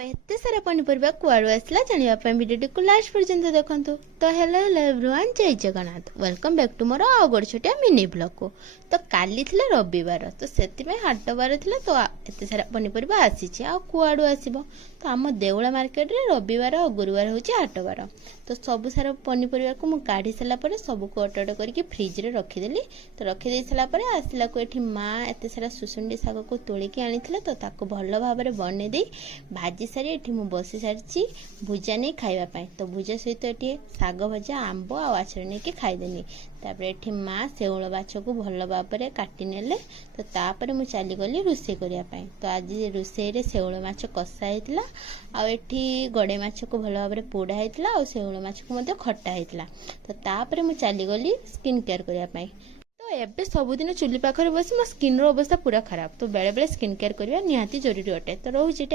एते सारा पनीपरिया कुआड़ू आसला जानिबा भिडियो को लास्ट पर्यंत देखंतु। तो हेलो हेलो एवरीवन, जय जगन्नाथ, वेलकम बैक टू मोर आउ गोटे छोटिया मिनी ब्लॉग को। तो काली थिला रविवार, तो सेति हाट बार थिला, तो एते सारा पनीपरिया आसीछि आ कुआड़ू आसीबो। तो आम देउला मार्केट रे रविवार और गुरुवार होछि हाट बार। तो सब सारा पनीपरिया को मु काढी साला परे सब को अट अट करके फ्रिज रे रखी देली। तो रखी दे साला परे आसिला को एठी मां एते सारा सुसुंडी साग को तोली के आनिथिले। तो ताको भल्ल भाबरे बने देई भाजी सारी एठी मु बसी सारी भुजा नहीं खाइबा। तो भुजा सहित एठी साग भजा आंब आ आचार नहीं के खाइदेनी। तापर एठी मां सेउल माछ को भल भाबरे काटी नेले। तो तापर मु चली गली रुसे करिया पाई। तो आज रुसे रे सेउल माछ कसा हेतला आ एठी गडे माछ को भल भाबरे पोड़ा हेतला आ सेउल माछ को मते खट्टा हेतला। तो तापर मु चली गली स्किन केयर करिया पाई। तो एबे सबुदिन चुली पाखरे बसी मो स्किन रो अवस्था पूरा खराब। तो बेले बेले स्किन केयर करिया निहाती जरूरी अटे। तो रहूची।